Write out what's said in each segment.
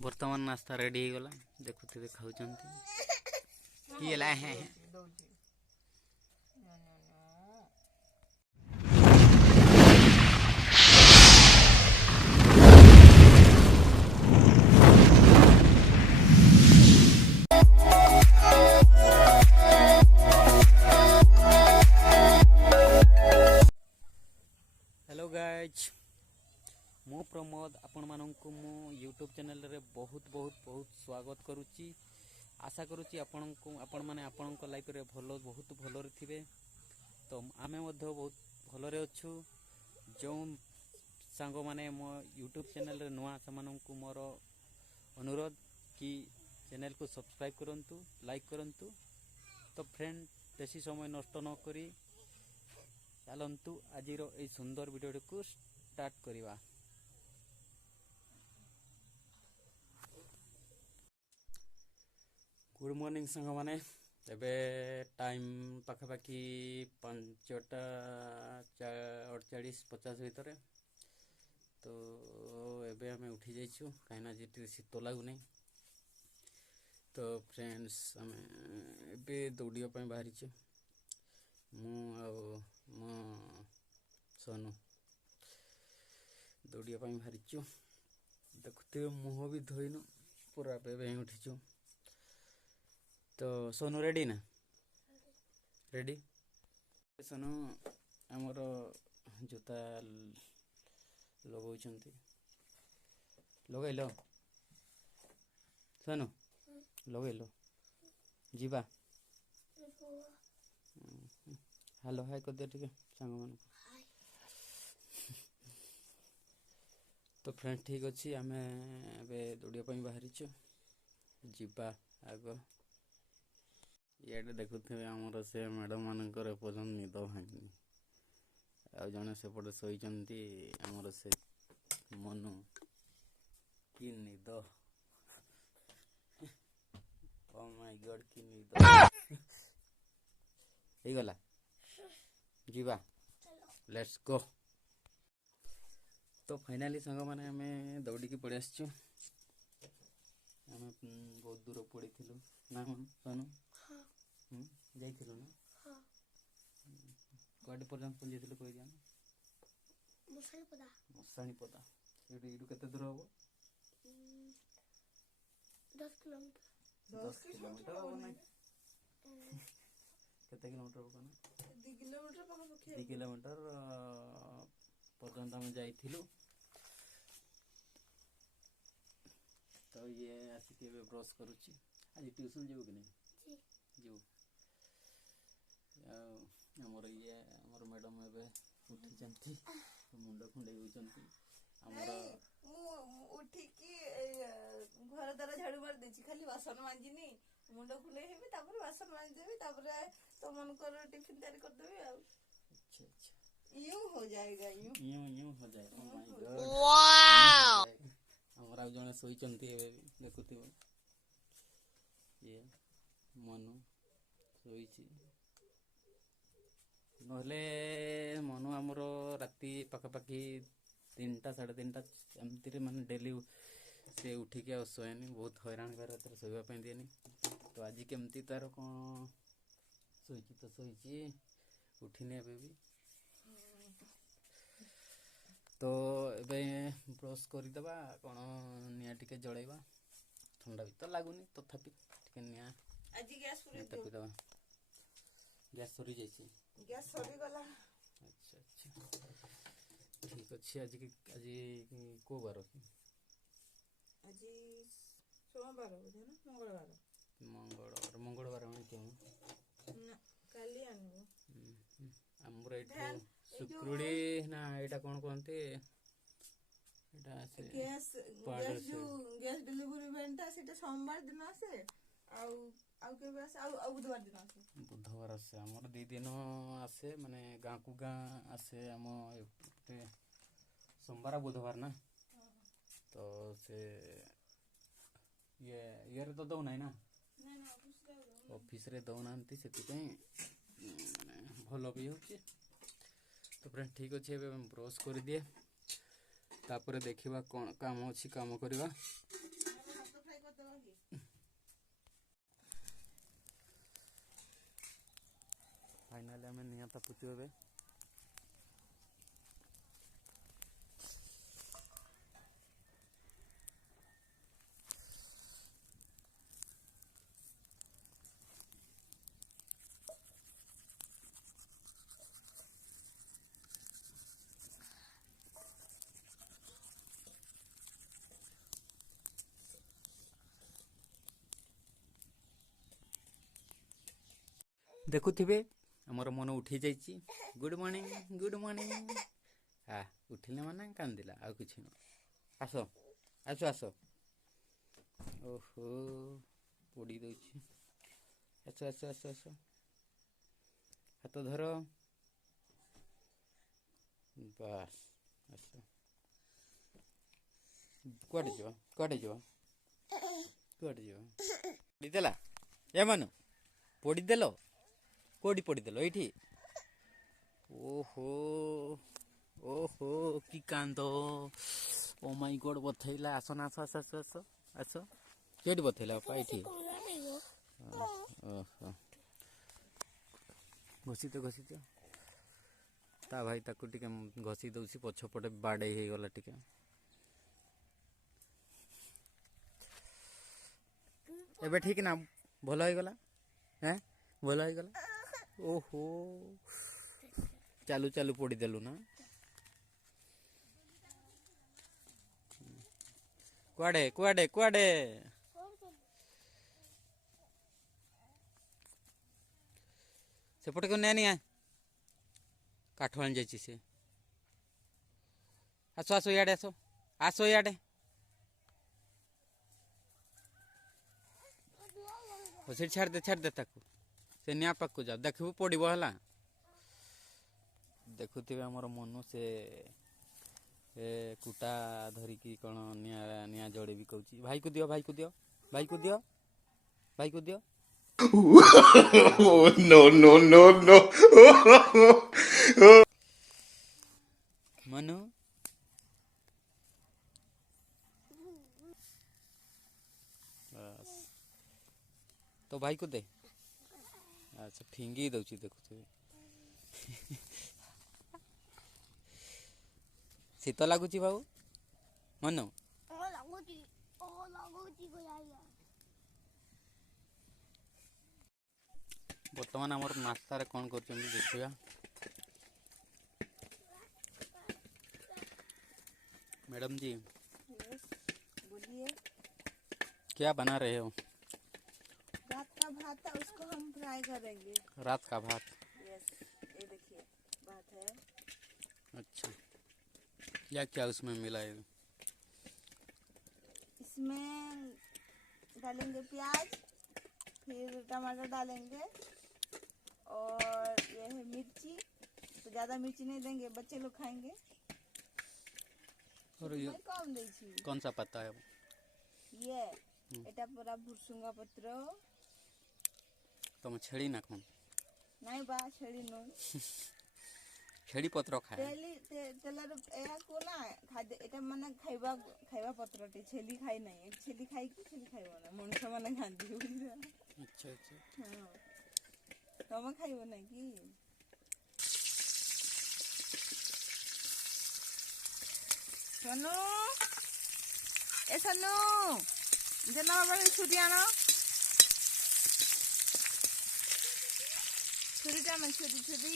बर्तमान नास्ता रेडी हो गला देखुते खाऊचंती की हला है हेलो गाइज मु प्रमोद आपण मानक मु यूट्यूब चैनल रे बहुत बहुत बहुत स्वागत करुच्ची। आशा करुच्ची आपण माने आपणक लाइफ रे भलो बहुत भलो रे थिबे। तो आमे मध्य बहुत भलो रे अछु। जो सांग माने मो यूट्यूब चैनल रे नुआ समानक मोर अनुरोध कि चैनल को सब्सक्राइब करंतु लाइक करंतु। तो फ्रेंड बेसी समय नष्ट न करी चलंतु आजिर ए सुंदर वीडियो को स्टार्ट करिवा। गुड मॉर्निंग सांग माने एबे टाइम पाखापाखि 5टा 48-50 भितर। तो एबे हमें उठी जाइछु काइना जेटी शीत लागु नै। तो फ्रेंड्स हमें एबे दौड़िया पय बाहरी छु मु मो सोनू दौड़िया पय बाहरी छु। देखते मुह भी धोइनु पूरा एबे उठिछु। तो सोनू रेडी ना रेडी सोनू आमर जूता लगौछंती लगैलो सोनू लगैलो जीवा हेलो हाय कर दे ठीक है सांग मन। तो फ्रेंड ठीक अच्छी आम दौड़िया बाहरी जीवा आग ये देखुथे आमर से मैडम मानकर पर्यटन निद भांगी आ जड़े सेपटे शोचंती आमर से मनु कि निद ओ माय गॉड कि निद हे गला जीवा लेट्स गो। तो फाइनली सांग माने हमें दौड़ी की पड़े आसछु। हमें बहुत दूर पड़ीथिलु ना मन सोनू जाइथिलु ना कोड पर्यंत पहुंच जाइथिलु कोइ जान मसाणी पदा एडू केते दूर होबो 10 किलोमीटर 10 किलोमीटर हो नै केते किलोमीटर होबो ना 2 किलोमीटर पाखा 2 किलोमीटर पर्यंत हम जाइथिलु। तो ये आसिक ब्रश करुच्ची आज ट्यूशन जीव कि नहीं जीव आमर ये आमर मैडम एबे उठी जंती मुंड खुंडे होचंती आमर उठी की घर द्वारा झाड़ू मार देची खाली बासन मांजिनी मुंड खुंडे हेबे तापर बासन मांज देबे तापर तो मन कर टिफिन तैयार कर देबे। अच्छा अच्छा यूं हो जाएगा यूं हो जाए ओ माय गॉड वाओ हमरा जने सोइचंती एबे देखुथिबो ये मनु सोइची नहले मनु हमरो राती पाखापाखि 3टा 3:30 एमती माने डेली से उठी के सोएनी बहुत हैरान कर सोइबा पे दिएनी। तो आज केमती तार कोन सोइची तो सोइची उठिने एबे भी। तो एबे ब्रश करी दबा कोन निया टिके जळैबा ठंडा भी तो लागुनी तथापि टिके निया आज गैस पूरी तपी दबा गैस सरी जाइछि गैस सरी गला। अच्छा अच्छा ठीक अछि आज को बार की आज सोमवार बुझे ना मंगलवार आनी क्यों ना काली आनबो हमर एठो शुक्रुड़ी ना एटा कोन कोनते एटा से गैस डिलीवरी वेंटा सेटा सोमवार दिन आसे आउ के बस आउ बुधवार दिन आसे बुधवार आसे हमर 2 दिन आसे माने गां को गां आसे हम सोमवार बुधवार ना। तो से ये रे तो दो नहीं ना ऑफिस रे दो नांती सेति पे माने भलो भी होची। तो फ्रेंड ठीक अच्छे ब्रश कर दिए तापर देखा कौन काम अच्छी काम करवा। फाइनाली आम निआ तापुचु ए देखुथिबे हमर मन उठी जाइए। Good morning good morning. हाँ उठिले माने कांदिला आ किछ न। आस आस आस। ओहो पड़ी दउछि। आस आस आस आस। हाथ धर बस आस। कुआडे जो कुआडे जो कुआडे जो पड़ी देला ए मानु पड़ी देलो कोडी पड़ी देलो एठी। ओहो ओहो की कांदो। ओ माय गॉड बथैला आस ना आस आस आस आस आस केडी बथैला पाइठी। ओहो घसी तो ता भाई ताकू टिके घसी दउसी पछपटे बाडे हे गला टिके। एबे ठीक ना भलो हो गला हैं भलो हो गला। ओहो चालू चालू पड़ी देलु ना। कुआडे कुआडे कुआडे सेपटे को नहीं आ काठ आनी जाइए से। आसो आसो इे आसो आसो इे छाड़ दे ताकू से निया पाक को जाओ देखू पड़ो है। देखुवे आमर मनु से कुटा धरिकी कौन निया निया जोड़े भी कहूँ। भाई को दियो भाई को दियो भाई को दियो भाई को दियो। No, no, no, no. Manu बस तो भाई को दे। अच्छा फिंगी दउची देखुथे। शीत लगुच बाबू मनु बर्तमान आमर नाश्तार कौन कर देखा। मैडम जी बोलिए क्या बना रहे हो। रात का भात था उसको हम फ्राई करेंगे। रात का भात। यस ये देखिए भात है। अच्छा क्या क्या उसमें मिला है। इसमें डालेंगे प्याज फिर टमाटर डालेंगे और ये है मिर्ची। तो ज़्यादा मिर्ची नहीं देंगे बच्चे लोग खाएंगे। और ये कम देछि। कौन सा पत्ता है ये एटा पूरा भुसुंगा पत्र। तुम छेड़ी ना कौन नहीं बा छेड़ी नो छेड़ी पत्र खाए तेली तेलर एहा को ना खाद्य एटा माने खाइबा खाइबा पत्रटी छेली खाई नहीं। छेली खाई कि छेली खाइबो ना मनुष्य माने खांदी। अच्छा अच्छा हां तमे खाइबो ना कि सनु ए सनु जना बाबा छुरी आनो छुरी टानो छुरी छुरी।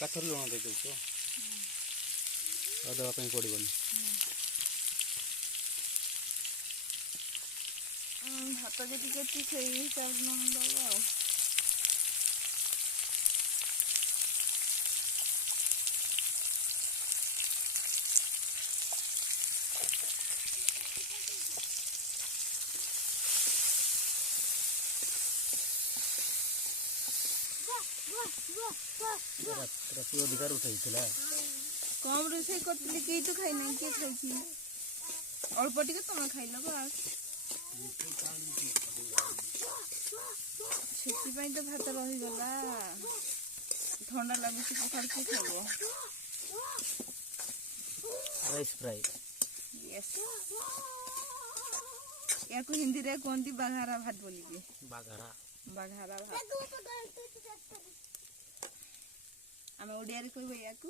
काठर लुण दे दउछ और दवा पड़ोनी। भात जी टे से हिसाब न दबा। राति अधिकार उठाई कम रोसे करते कि तो खाई नहीं किए खाई अल्प टे तुम खाइल बस। ସେଥିପାଇଁ ତ ଭାତ ରହିଗଲା। ଥଣ୍ଡା ଲାଗୁଛି ପଖାଳ କିଏ ଖାଇବ? Rice fry. ୟେସ୍, ୟାକୁ ହିନ୍ଦୀରେ କୁହନ୍ତି ବାଘାରା ଭାତ ବୋଲିକି। ବାଘରା ବାଘାରା ଭାତ ଆମେ ଓଡ଼ିଆରେ କହିବ ୟାକୁ।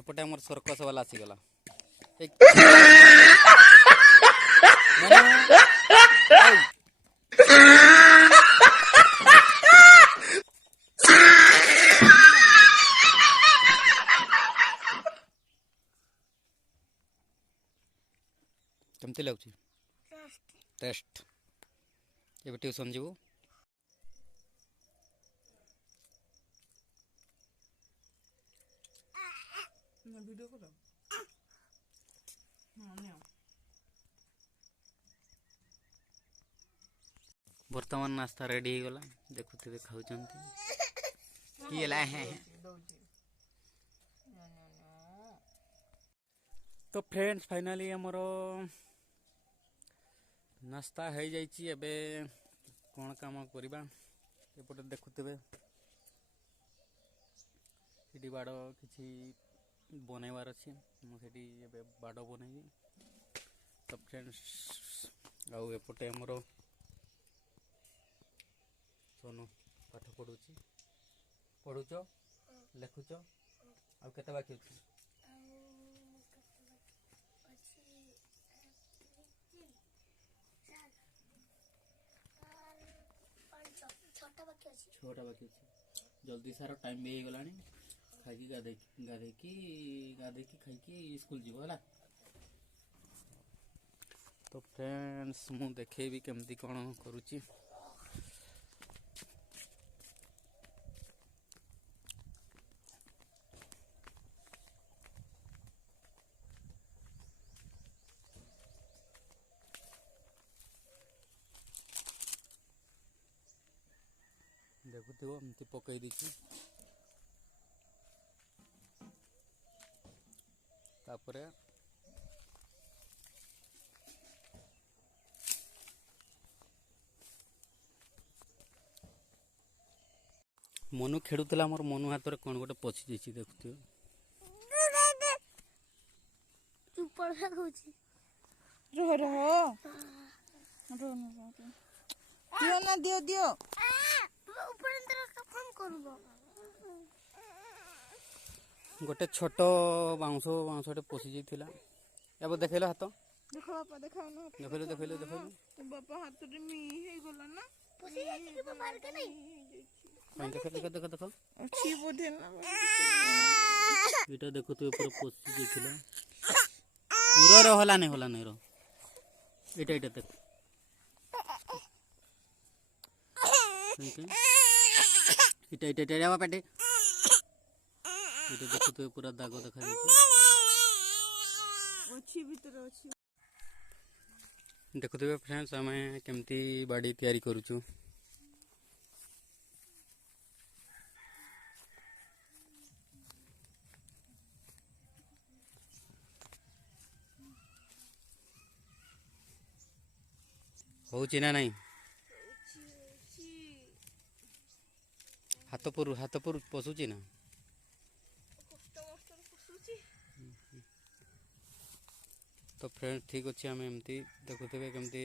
ଏପଟେ ଆମର ସର୍କସ ବାଲା ଆସିଗଲା। କେମିତି ଲାଗୁଛି? ଟେଷ୍ଟ। ଏବେ ଟ୍ୟୁସନ୍ ଯିବୁ? ଭିଡ଼ିଓ କର। ବର୍ତ୍ତମାନ ନାସ୍ତା ରେଡ଼ି ହେଇଗଲା, ଦେଖୁଥିବେ ଖାଉଛନ୍ତି। କି ହେଲା? ତ ଫ୍ରେଣ୍ଡସ୍ ଫାଇନାଲି ଆମର ନାସ୍ତା ହେଇଯାଇଛି। ଏବେ କ'ଣ କାମ କରିବା? ଏପଟେ ଦେଖୁଥିବେ ସେଠି ବାଡ଼ କିଛି ବନେଇବାର ଅଛି। ମୁଁ ସେଠି ଏବେ ବାଡ଼ ବନେଇବି। ତ ଫ୍ରେଣ୍ଡସ୍ ଆଉ ଏପଟେ ଆମର ସୋନୁ ପାଠ ପଢ଼ୁଛ, ଲେଖୁଛ, ଆଉ କେତେ ବାକି ଅଛି? ଛଅଟା ବାକି ଅଛି। ଜଲ୍ଦି ସାର, ଟାଇମ୍ ବି ହେଇଗଲାଣି। ଖାଇକି ଗାଧେଇକି ଖାଇକି ସ୍କୁଲ ଯିବ ହେଲା। ତ ଫ୍ରେଣ୍ଡସ୍ ମୁଁ ଦେଖେଇବି କେମିତି କ'ଣ କରୁଛି। ଦେଖୁଥିବ ଏମିତି ପକେଇ ଦେଇଛି। ତାପରେ ମନୁ ଖେଳୁଥିଲା, ମୋର ମନୁ ହାତରେ କ'ଣ ଗୋଟେ ପଶି ଯାଇଛି। ଦେଖୁଥିବ ଦିଅ। ଗୋଟେ ଛୋଟ ବାଉଁଶଟେ ପଶି ଯାଇଥିଲା। ଏବେ ଦେଖେଇଲ ହାତ, ଦେଖ ବାପା, ଦେଖେଇଲୁ। ବାପା ହାତରେ ହେଇଗଲା ନା? ଦେଖ ଅଛି ବୋଧେ ନା? ଏଇଟା ଦେଖୁଥିବେ ପୁରା ପଶି ଯାଇଥିଲା। ହଲାନି ଏଇଟା ଦେଖ। ଏଇଟା ପାଟି। ଏଇଟା ଦେଖୁଥିବେ ପୁରା ଦାଗ ଦେଖାଯାଉଛି। ଦେଖୁଥିବେ ଫ୍ରେଣ୍ଡସ୍ ଆମେ କେମିତି ବାଡ଼ି ତିଆରି କରୁଛୁ। ହଉଛି ନା ନାଇଁ? ହାତ ପଶୁଛି ନା? ତ ଫ୍ରେଣ୍ଡ ଠିକ୍ ଅଛି, ଆମେ ଏମିତି ଦେଖୁଥିବେ କେମିତି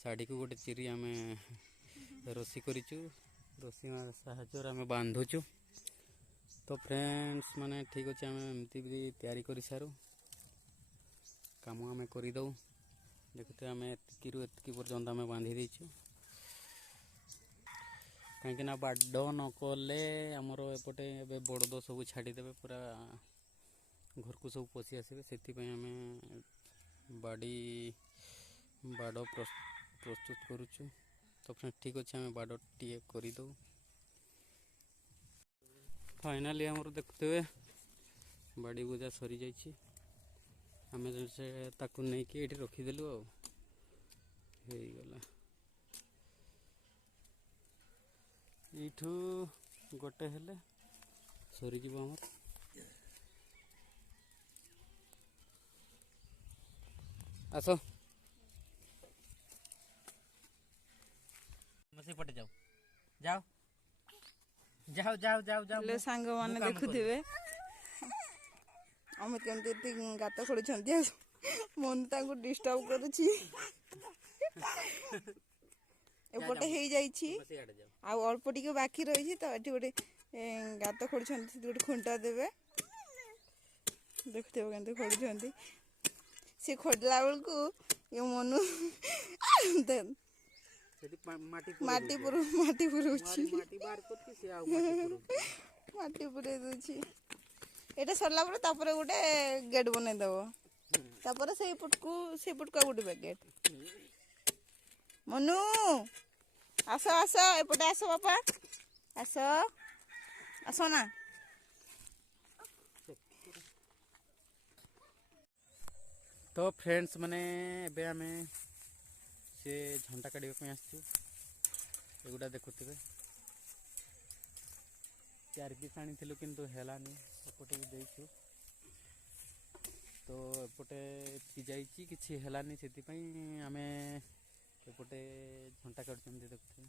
ଶାଢ଼ୀକୁ ଗୋଟେ ଚିରି ଆମେ ରସି କରିଛୁ। ରସି ସାହାଯ୍ୟରେ ଆମେ ବାନ୍ଧୁଛୁ। ତ ଫ୍ରେଣ୍ଡସ୍ ମାନେ ଠିକ୍ ଅଛି, ଆମେ ଏମିତି ବି ତିଆରି କରିସାରୁ କାମ ଆମେ କରିଦେଉ। ଦେଖୁଥିବେ ଆମେ ଏତିକି ପର୍ଯ୍ୟନ୍ତ ଆମେ ବାନ୍ଧି ଦେଇଛୁ। କାହିଁକିନା ବାଡ଼ ନ କଲେ ଆମର ଏପଟେ ଏବେ ବଳଦ ସବୁ ଛାଡ଼ିଦେବେ, ପୁରା ଘରକୁ ସବୁ ପଶି ଆସିବେ। ସେଥିପାଇଁ ଆମେ ବାଡ଼ ପ୍ରସ୍ତୁତ କରୁଛୁ। ତ ଫ୍ରେଣ୍ଡ ଠିକ୍ ଅଛି, ଆମେ ବାଡ଼ଟିଏ କରିଦେଉ। ଫାଇନାଲି ଆମର ଦେଖୁଥିବେ ବାଡ଼ି ବୁଜା ସରିଯାଇଛି। ଆମେ ତାକୁ ନେଇକି ଏଇଠି ରଖିଦେଲୁ, ଆଉ ହେଇଗଲା। ଏଇଠୁ ଗୋଟେ ହେଲେ ସରିଯିବ ଆମର। ଆସ ସେପଟେ ଯାଉ ଯାଅ ଯାଅ ଯାଅ ଯାଅ ଯାଅ ହେଲେ ସାଙ୍ଗମାନେ ଦେଖୁଥିବେ ଅମିତ କେମିତି ଏତିକି ଗାତ ଖୋଳିଛନ୍ତି ଆଉ ମନ ତାଙ୍କୁ ଡିଷ୍ଟର୍ବ କରୁଛି। ଏପଟେ ହେଇଯାଇଛି ଆଉ ଅଳ୍ପ ଟିକେ ବାକି ରହିଛି ତ ଏଠି ଗୋଟେ ଗାତ ଖୋଳିଛନ୍ତି ସେଠି ଗୋଟେ ଖୁଣ୍ଟ ଦେବେ ଦେଖୁଥିବ କେମିତି ଖୋଳୁଛନ୍ତି ସେ ଖୋଳିଲା ବେଳକୁ ଏ ମନୁ ମାଟି ପୁରଉଛି ମାଟି ପୁରେଇ ଦଉଛି। ଏଇଟା ସରିଲା ପରେ ତାପରେ ଗୋଟେ ଗେଟ୍ ବନେଇଦବ ତାପରେ ସେଇପଟକୁ ଆଉ ଗୋଟେ ଗେଟ୍। ମନୁ ଆସ ଆସ ଏପଟେ ଆସ ବାପା ଆସ ଆସ ନା। तो फ्रेंड्स मैंने एबे आमे से झंटा काढ़ा आसचु एगुड़ा देखुथे 4 पीस आनी किंतु हेलानी एपटे भी देचु तो एपटे जाइए किसी हेलानी से आम एपटे झंटा काटुं देखुथे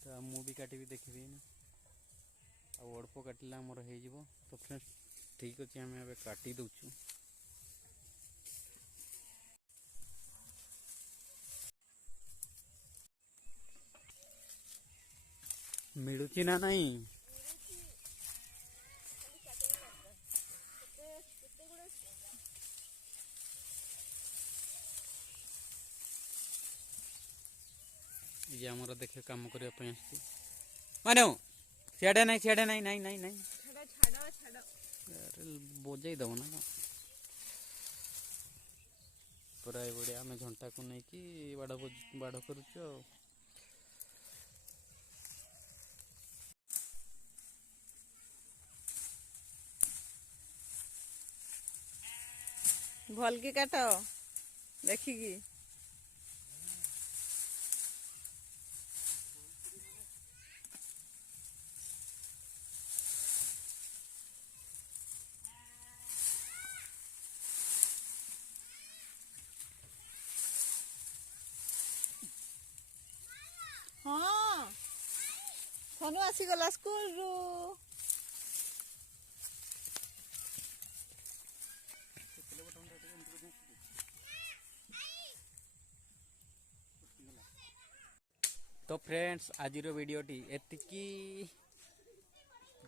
तो मु भी काटी देखी अल्प काटिला मोर हो तो फ्रेंड्स ठीक अच्छे आम ए काटी दौचु मिलुची ना नहीं ये आमर देखे काम करने मानो सियाड़े नहीं नहीं अरे बोझे दब ना पूरा ये आम झंटा को लेकिन बाड़ करुचु भल की काट देखिकी हाँ सोनू आसीगला स्कूल रू तो फ्रेंड्स आज वीडियोटी एतिकी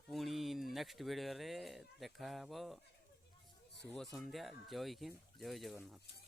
पुणी नेक्स्ट वीडियो रे देखा शुभ संध्या जय हिंद जय जगन्नाथ।